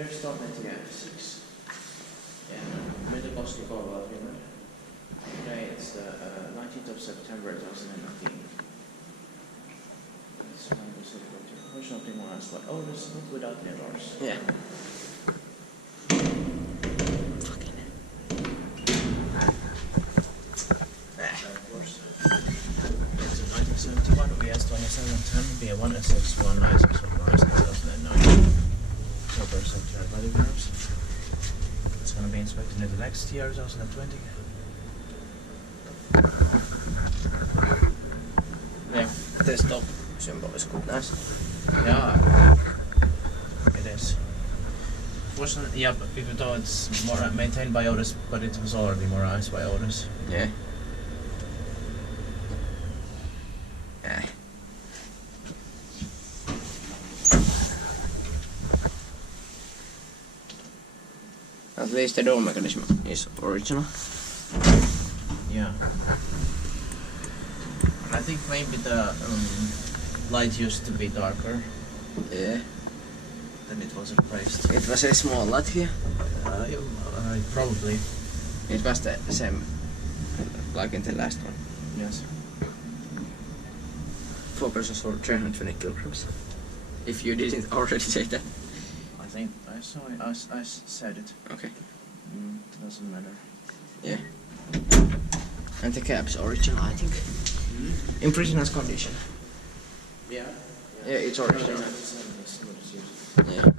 Here's Tornitie 6. Yeah, Myllykoski, Kouvola, Finland. Today it's the 19th of September 2019. It's original demonised by Otis, not without innerdoors. Yeah. Fucking. Of course. It's a 1971 VS 2710 B1 SX1 961 2009. 4% yard body grabs. It's gonna be inspected in the next year, 2020. Yeah, the stop symbol is good, nice. Yeah, it is. Fortunately, yeah, even though it's more maintained by Otis, but it was already modernized by Otis. Yeah. Yeah. At least the door mechanism is original. Yeah. And I think maybe the light used to be darker Yeah. than it was replaced. It was a small light here. Probably. It was the same like in the last one. Yes. 4 persons for 320 kilograms. If you didn't already say that. I think I saw it. I said it. Okay. Doesn't matter. Yeah. And the cab's original, I think. In pretty nice condition. Yeah. Yeah, it's original. Yeah. Yeah.